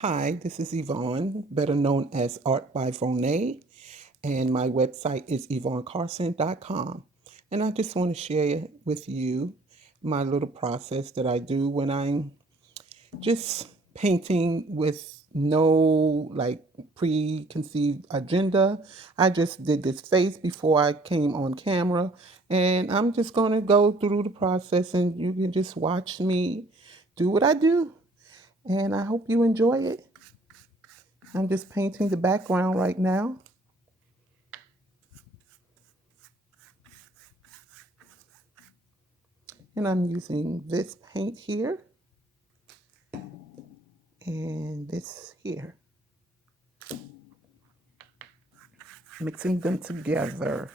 Hi, this is Yvonne, better known as Art by Vonet, and my website is yvonnecarson.com. And I just want to share with you my little process that I do when I'm just painting with no like preconceived agenda. I just did this face before I came on camera, and I'm just going to go through the process and you can just watch me do what I do. And I hope you enjoy it. I'm just painting the background right now. And I'm using this paint here and this here, mixing them together.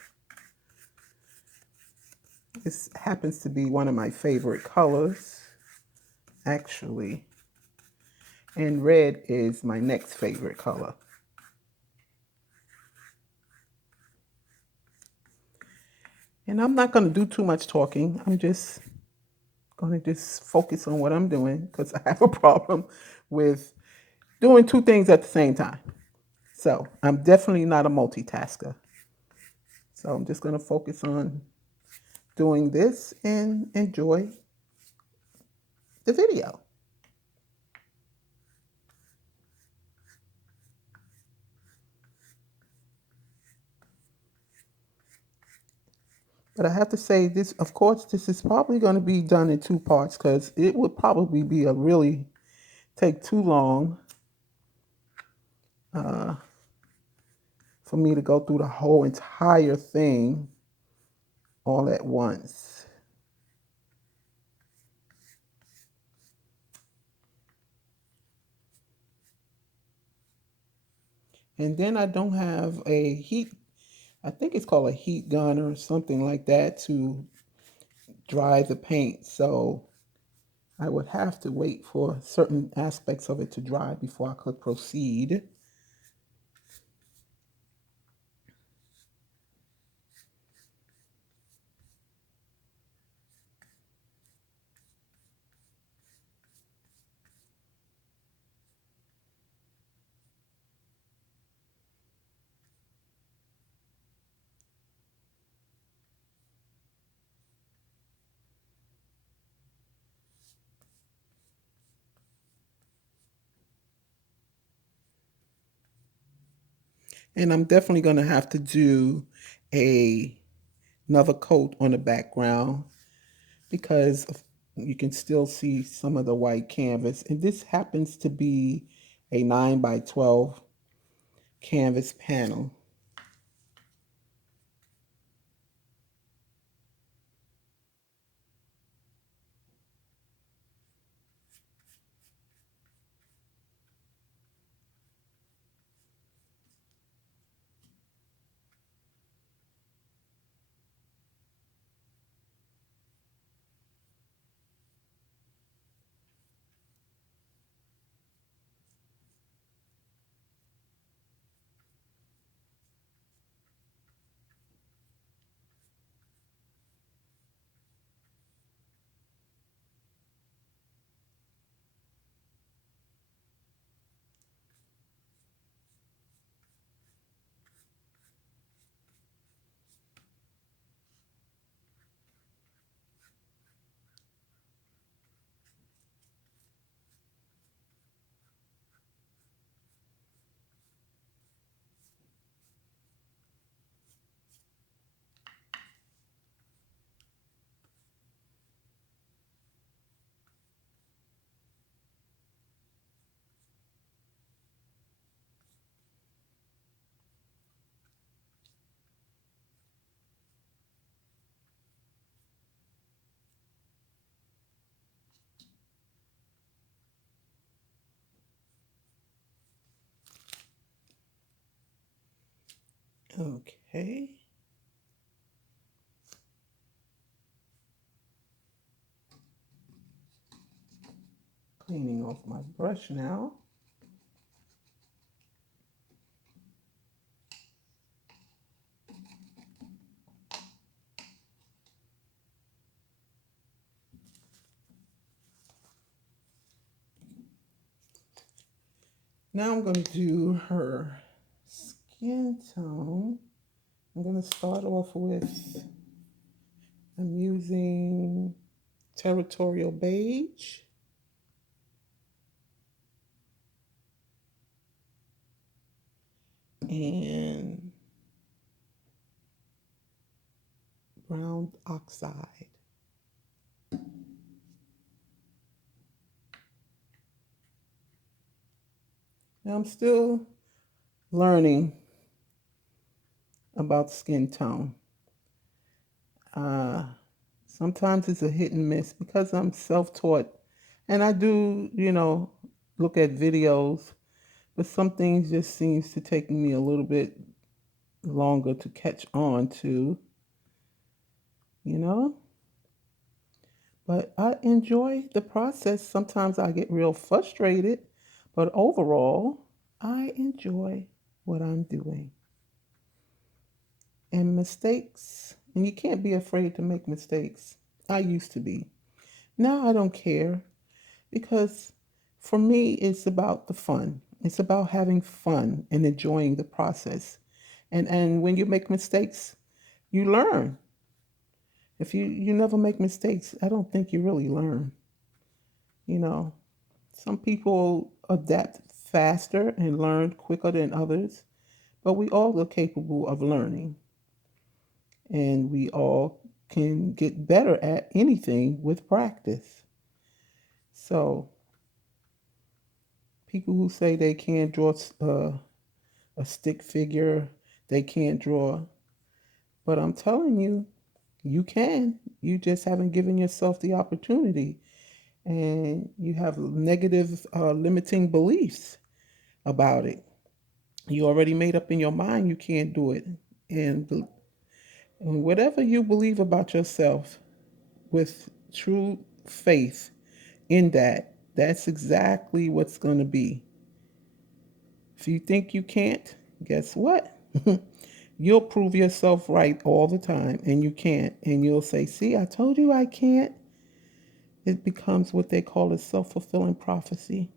This happens to be one of my favorite colors, actually. And red is my next favorite color. And I'm not going to do too much talking. I'm just going to just focus on what I'm doing because I have a problem with doing two things at the same time. So I'm definitely not a multitasker. So I'm just going to focus on doing this and enjoy the video. But I have to say this, of course, this is probably going to be done in two parts because it would probably be a really take too long uh, for me to go through the whole entire thing all at once. And then I don't have a heat, I think it's called a heat gun or something like that to dry the paint. So I would have to wait for certain aspects of it to dry before I could proceed. And I'm definitely going to have to do a another coat on the background because you can still see some of the white canvas. And this happens to be a 9 by 12 canvas panel. Okay. Cleaning off my brush now. Now I'm going to do her skin tone. I'm going to start off with, I'm using Territorial Beige and Brown Oxide. Now I'm still learning about skin tone. Uh, Sometimes it's a hit and miss because I'm self taught and I do, look at videos, but some things just seems to take me a little bit longer to catch on to, you know. But I enjoy the process. Sometimes I get real frustrated, but overall, I enjoy what I'm doing. And mistakes, and you can't be afraid to make mistakes. I used to be. Now I don't care because for me, it's about the fun. It's about having fun and enjoying the process. And when you make mistakes, you learn. If you never make mistakes, I don't think you really learn. You know, some people adapt faster and learn quicker than others, but we all are capable of learning and we all can get better at anything with practice. So, people who say they can't draw a stick figure, they can't draw, but I'm telling you, you can. You just haven't given yourself the opportunity and you have negative limiting beliefs about it. You already made up in your mind you can't do it. And whatever you believe about yourself with true faith in that, that's exactly what's going to be. If you think you can't, guess what? You'll prove yourself right all the time and you can't. And you'll say, see, I told you I can't. It becomes what they call a self fulfilling prophecy.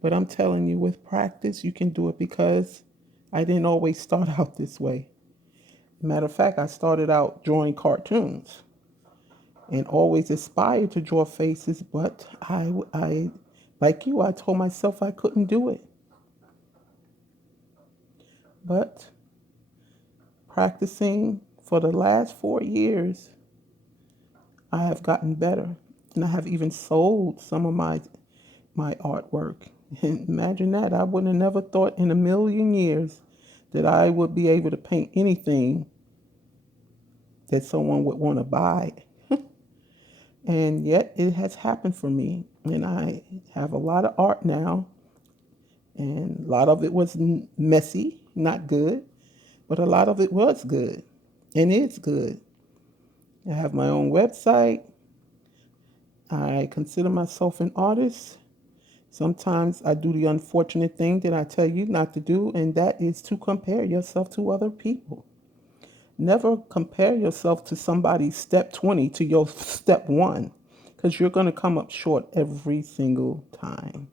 But I'm telling you, with practice, you can do it because I didn't always start out this way. Matter of fact, I started out drawing cartoons and always aspired to draw faces, but like you, I told myself I couldn't do it. But practicing for the last 4 years, I have gotten better, and I have even sold some of my artwork. And imagine that! I would have never thought in a million years that I would be able to paint anything that someone would want to buy. And yet it has happened for me. And I have a lot of art now. And a lot of it was messy, not good. But a lot of it was good. And it's good. I have my own website. I consider myself an artist. Sometimes I do the unfortunate thing that I tell you not to do, and that is to compare yourself to other people. Never compare yourself to somebody's step 20 to your step 1 because you're going to come up short every single time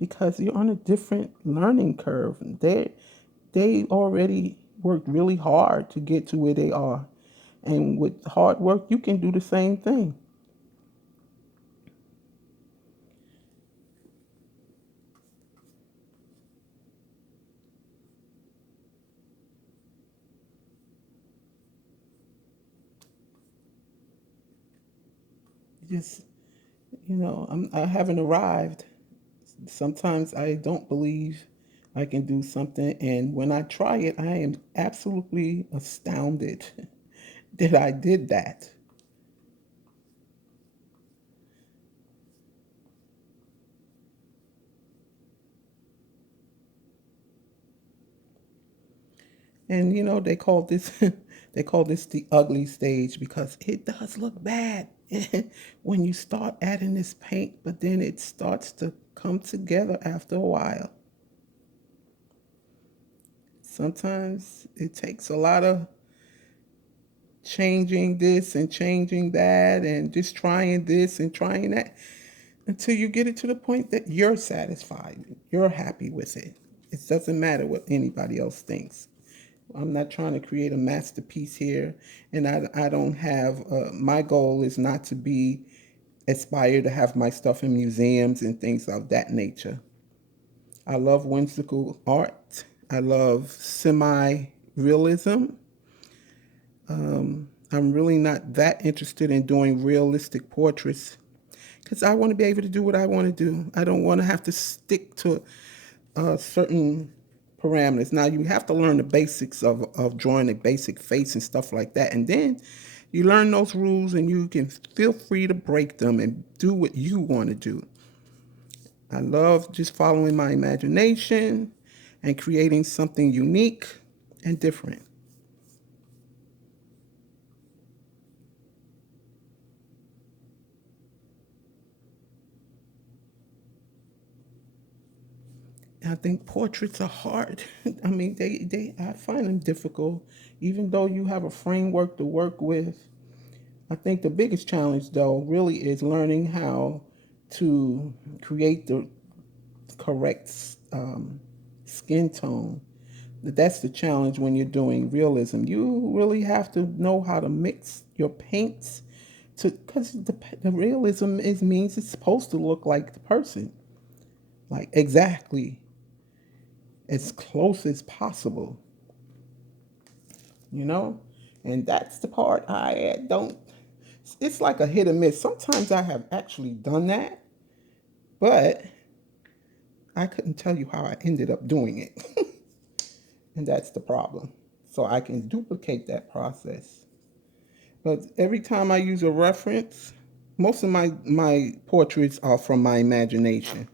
because you're on a different learning curve. They already worked really hard to get to where they are. And with hard work, you can do the same thing. Just, I haven't arrived. Sometimes I don't believe I can do something. And when I try it, I am absolutely astounded that I did that. And they call this they call this the ugly stage because it does look bad when you start adding this paint, but then it starts to come together after a while. Sometimes it takes a lot of changing this and changing that and just trying this and trying that. until you get it to the point that you're satisfied, you're happy with it. It doesn't matter what anybody else thinks. I'm not trying to create a masterpiece here, and I don't have. My goal is not to be aspire to have my stuff in museums and things of that nature. I love whimsical art. I love semi realism. I'm really not that interested in doing realistic portraits because I want to be able to do what I want to do. I don't want to have to stick to certain parameters. Now, you have to learn the basics of drawing a basic face and stuff like that. And then you learn those rules and you can feel free to break them and do what you want to do. I love just following my imagination and creating something unique and different. I think portraits are hard. I mean, I find them difficult, even though you have a framework to work with. I think the biggest challenge, though, really is learning how to create the correct skin tone. That's the challenge when you're doing realism. You really have to know how to mix your paints to, because the realism is means it's supposed to look like the person, like exactly as close as possible, you know? And that's the part I don't, it's like a hit or miss. Sometimes I have actually done that, but I couldn't tell you how I ended up doing it. And that's the problem. So I can duplicate that process. But every time I use a reference, most of my portraits are from my imagination.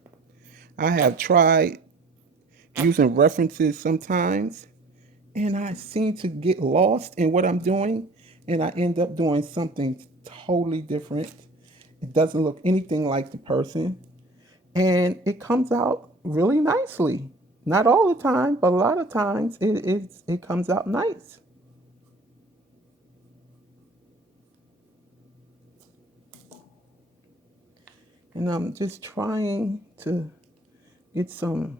I have tried using references sometimes, and I seem to get lost in what I'm doing, and I end up doing something totally different. It doesn't look anything like the person, and it comes out really nicely. Not all the time, but a lot of times it comes out nice. And I'm just trying to get some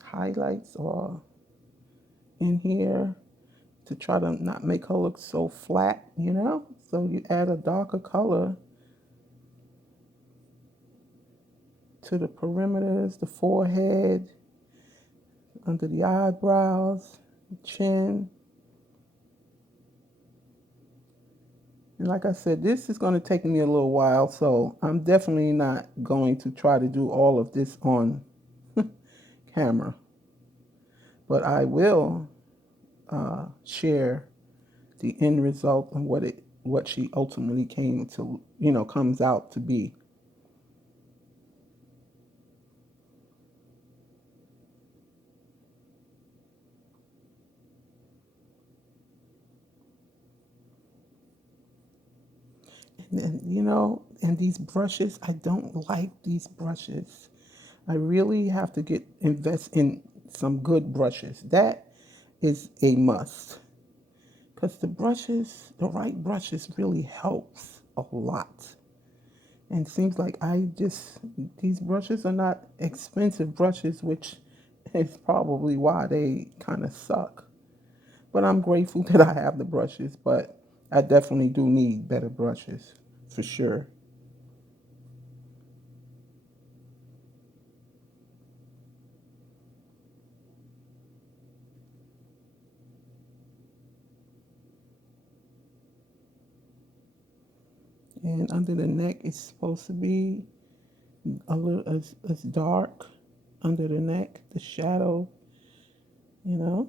highlights or in here to try to not make her look so flat, you know? So you add a darker color to the perimeters, the forehead, under the eyebrows, chin. And like I said, this is going to take me a little while, so I'm definitely not going to try to do all of this on camera. But I will share the end result and what she ultimately came to, comes out to be. And these brushes, I don't like these brushes. I really have to invest in some good brushes. That is a must. Because the right brushes really helps a lot. And it seems like these brushes are not expensive brushes, which is probably why they kind of suck. But I'm grateful that I have the brushes, but I definitely do need better brushes for sure. And under the neck, it's supposed to be a little as dark under the neck, the shadow, you know.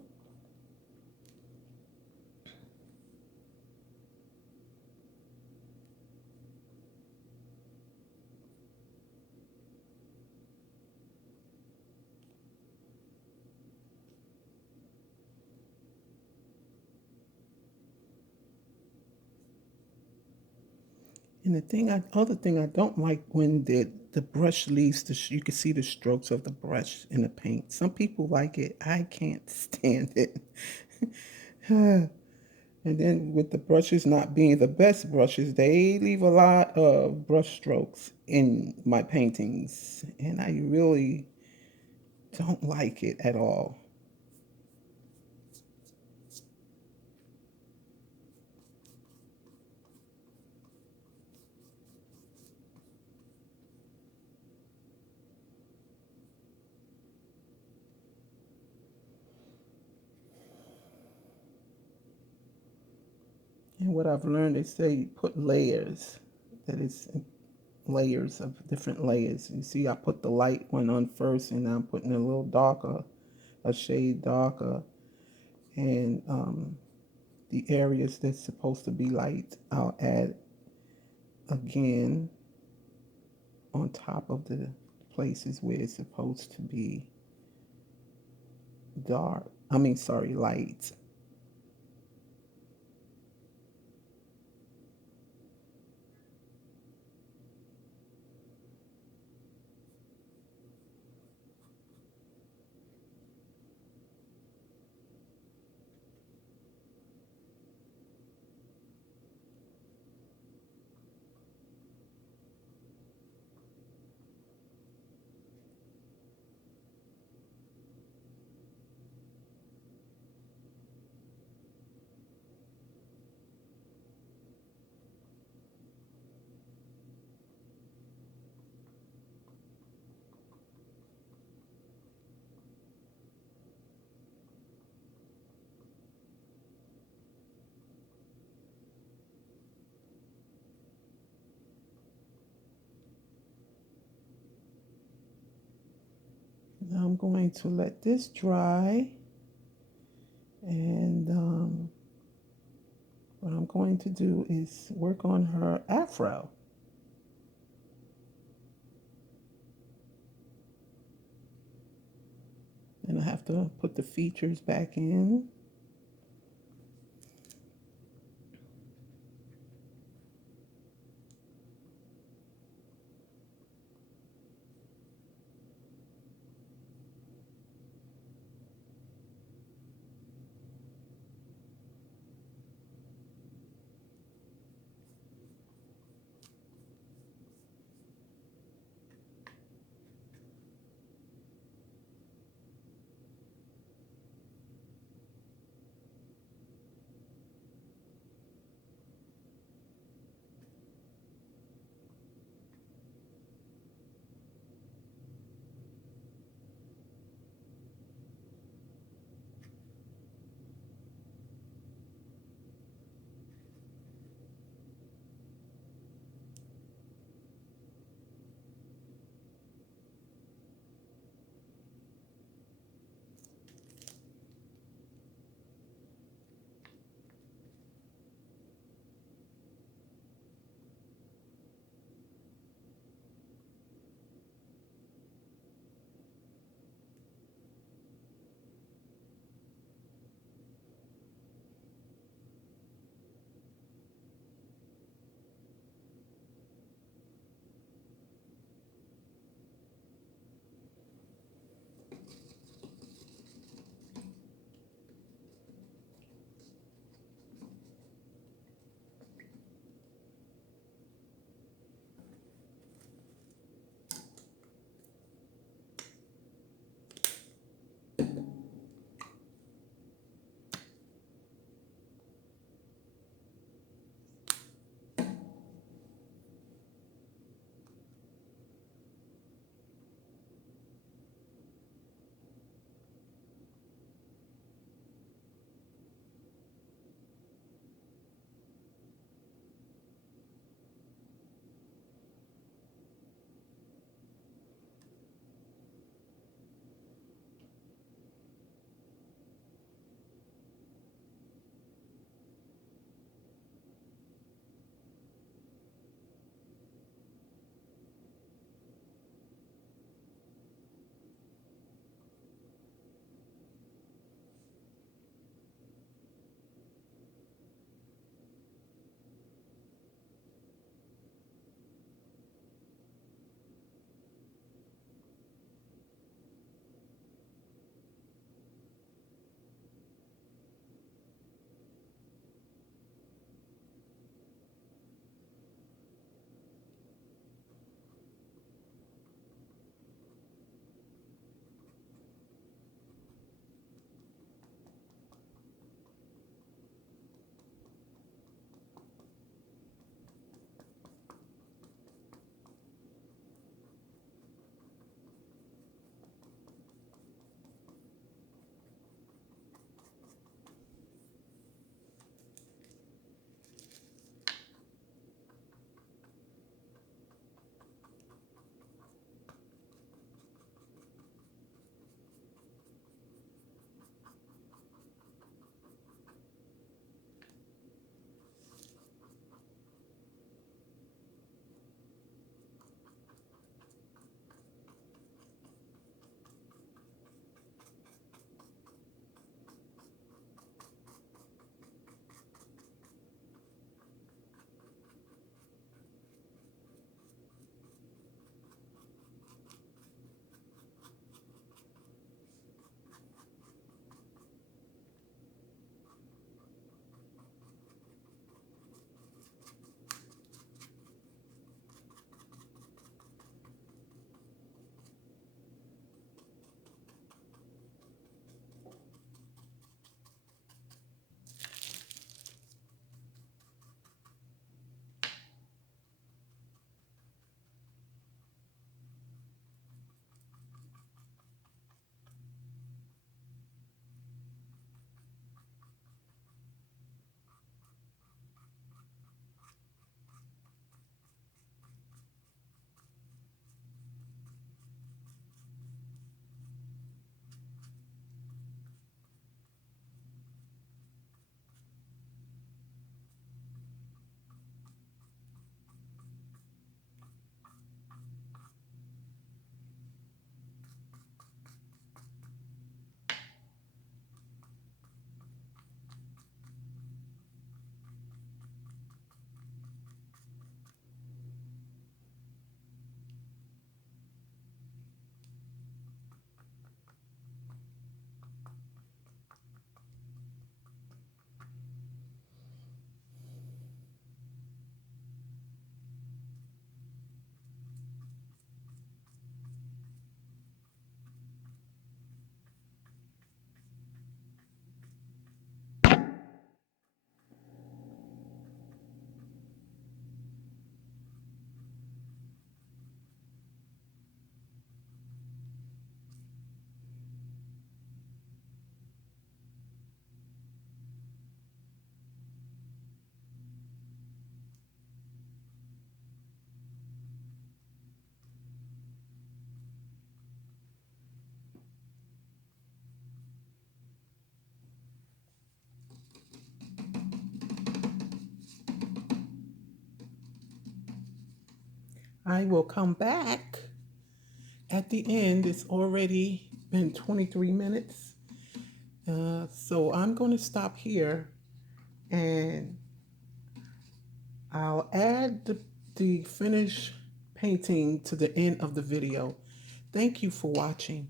And other thing I don't like when the brush leaves you can see the strokes of the brush in the paint. Some people like it. I can't stand it. And then with the brushes not being the best brushes, they leave a lot of brush strokes in my paintings. And I really don't like it at all. And what I've learned, they say put layers. That is layers of different layers. You see, I put the light one on first, and now I'm putting a little darker, a shade darker. And the areas that's supposed to be light, I'll add again on top of the places where it's supposed to be dark. I mean, sorry, light. Now I'm going to let this dry, and what I'm going to do is work on her afro. And I have to put the features back in. I will come back at the end. It's already been 23 minutes. So I'm going to stop here and I'll add the finished painting to the end of the video. Thank you for watching.